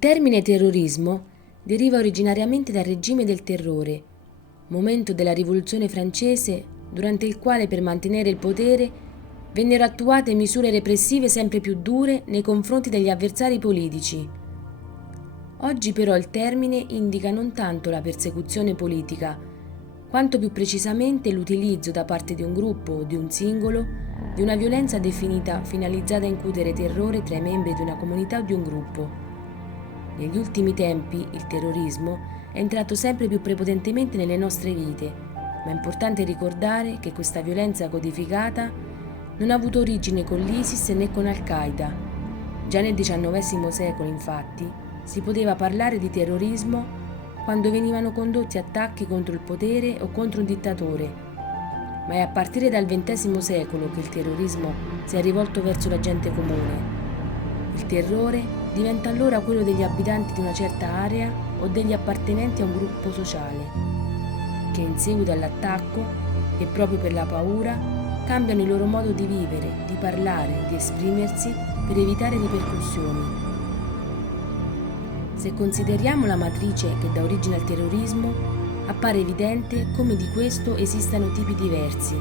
Il termine terrorismo deriva originariamente dal regime del terrore, momento della rivoluzione francese durante il quale per mantenere il potere vennero attuate misure repressive sempre più dure nei confronti degli avversari politici. Oggi però il termine indica non tanto la persecuzione politica, quanto più precisamente l'utilizzo da parte di un gruppo o di un singolo di una violenza definita finalizzata a incutere terrore tra i membri di una comunità o di un gruppo. Negli ultimi tempi il terrorismo è entrato sempre più prepotentemente nelle nostre vite, ma è importante ricordare che questa violenza codificata non ha avuto origine con l'ISIS né con Al-Qaeda. Già nel XIX secolo, infatti, si poteva parlare di terrorismo quando venivano condotti attacchi contro il potere o contro un dittatore, ma è a partire dal XX secolo che il terrorismo si è rivolto verso la gente comune. Il terrore diventa allora quello degli abitanti di una certa area o degli appartenenti a un gruppo sociale, che in seguito all'attacco e proprio per la paura cambiano il loro modo di vivere, di parlare, di esprimersi per evitare ripercussioni. Se consideriamo la matrice che dà origine al terrorismo, appare evidente come di questo esistano tipi diversi.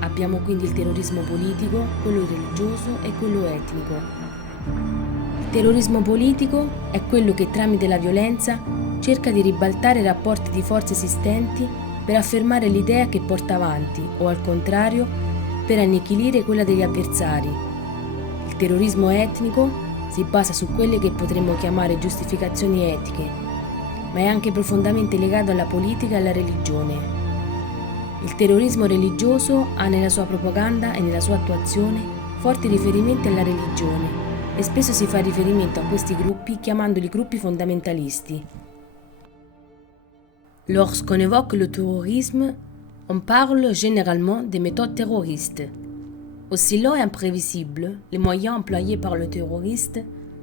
Abbiamo quindi il terrorismo politico, quello religioso e quello etnico. Il terrorismo politico è quello che tramite la violenza cerca di ribaltare i rapporti di forza esistenti per affermare l'idea che porta avanti o al contrario per annichilire quella degli avversari. Il terrorismo etnico si basa su quelle che potremmo chiamare giustificazioni etiche, ma è anche profondamente legato alla politica e alla religione. Il terrorismo religioso ha nella sua propaganda e nella sua attuazione forti riferimenti alla religione e spesso si fa riferimento a questi gruppi chiamandoli gruppi fondamentalisti. Lorsqu'on évoque le terrorisme, on parle généralement des méthodes terroristes. Aussi longs et imprévisibles, les moyens employés par le terroriste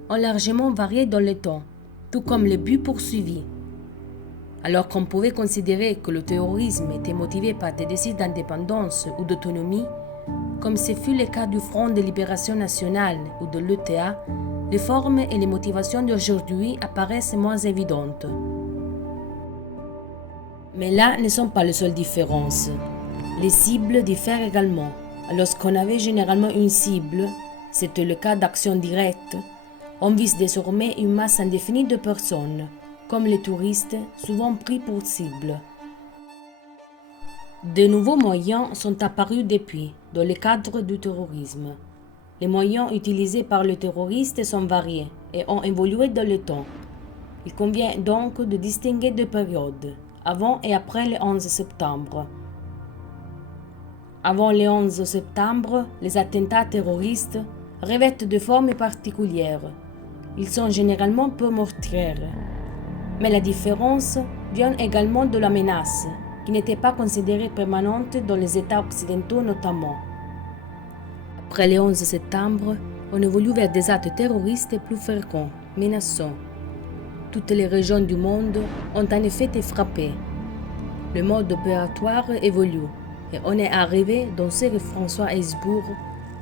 ont largement varié dans le temps, tout comme les buts poursuivis. Alors qu'on pouvait considérer que le terrorisme était motivé par des désirs d'indépendance ou d'autonomie, comme ce fut le cas du Front de Libération Nationale ou de l'ETA, les formes et les motivations d'aujourd'hui apparaissent moins évidentes. Mais là ne sont pas les seules différences. Les cibles diffèrent également. Lorsqu'on avait généralement une cible, c'était le cas d'actions directes, on vise désormais une masse indéfinie de personnes, comme les touristes, souvent pris pour cible. De nouveaux moyens sont apparus depuis, dans le cadre du terrorisme. Les moyens utilisés par les terroristes sont variés et ont évolué dans le temps. Il convient donc de distinguer deux périodes, avant et après le 11 septembre. Avant le 11 septembre, les attentats terroristes revêtent des formes particulières. Ils sont généralement peu meurtriers. Mais la différence vient également de la menace, qui n'était pas considérée permanente dans les États occidentaux notamment. Après le 11 septembre, on évolue vers des actes terroristes plus fréquents, menaçants. Toutes les régions du monde ont en effet été frappées. Le mode opératoire évolue et on est arrivé dans ce que François Hesbourg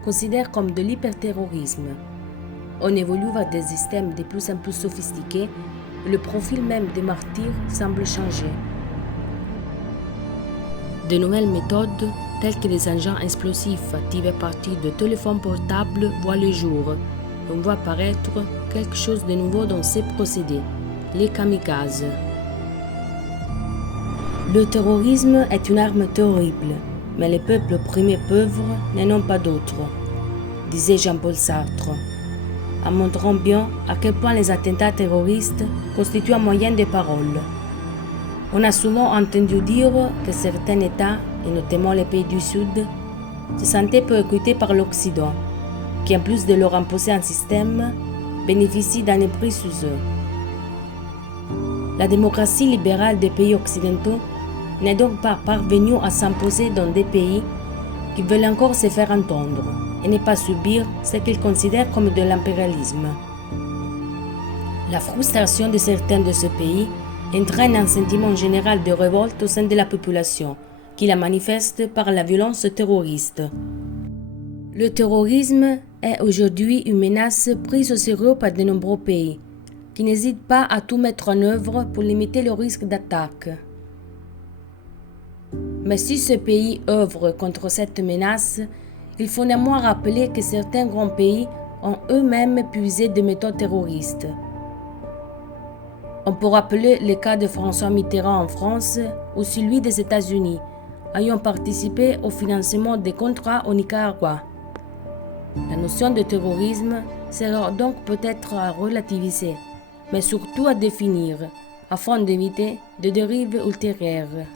considère comme de l'hyperterrorisme. On évolue vers des systèmes de plus en plus sophistiqués et le profil même des martyrs semble changer. De nouvelles méthodes, telles que les engins explosifs activés à partir de téléphones portables, voient le jour. On voit apparaître quelque chose de nouveau dans ces procédés, les kamikazes. Le terrorisme est une arme terrible, mais les peuples opprimés pauvres n'en ont pas d'autre, disait Jean-Paul Sartre, en montrant bien à quel point les attentats terroristes constituent un moyen de parole. On a souvent entendu dire que certains États, et notamment les pays du Sud, se sentaient persécutés par l'Occident, qui en plus de leur imposer un système, bénéficie d'un épris sous eux. La démocratie libérale des pays occidentaux n'est donc pas parvenue à s'imposer dans des pays qui veulent encore se faire entendre et ne pas subir ce qu'ils considèrent comme de l'impérialisme. La frustration de certains de ces pays entraîne un sentiment général de révolte au sein de la population, qui la manifeste par la violence terroriste. Le terrorisme est aujourd'hui une menace prise au sérieux par de nombreux pays, qui n'hésitent pas à tout mettre en œuvre pour limiter le risque d'attaque. Mais si ce pays œuvre contre cette menace, il faut néanmoins rappeler que certains grands pays ont eux-mêmes puisé des méthodes terroristes. On peut rappeler le cas de François Mitterrand en France ou celui des États-Unis, ayant participé au financement des contrats au Nicaragua. La notion de terrorisme sera donc peut-être à relativiser, mais surtout à définir, afin d'éviter de dérives ultérieures.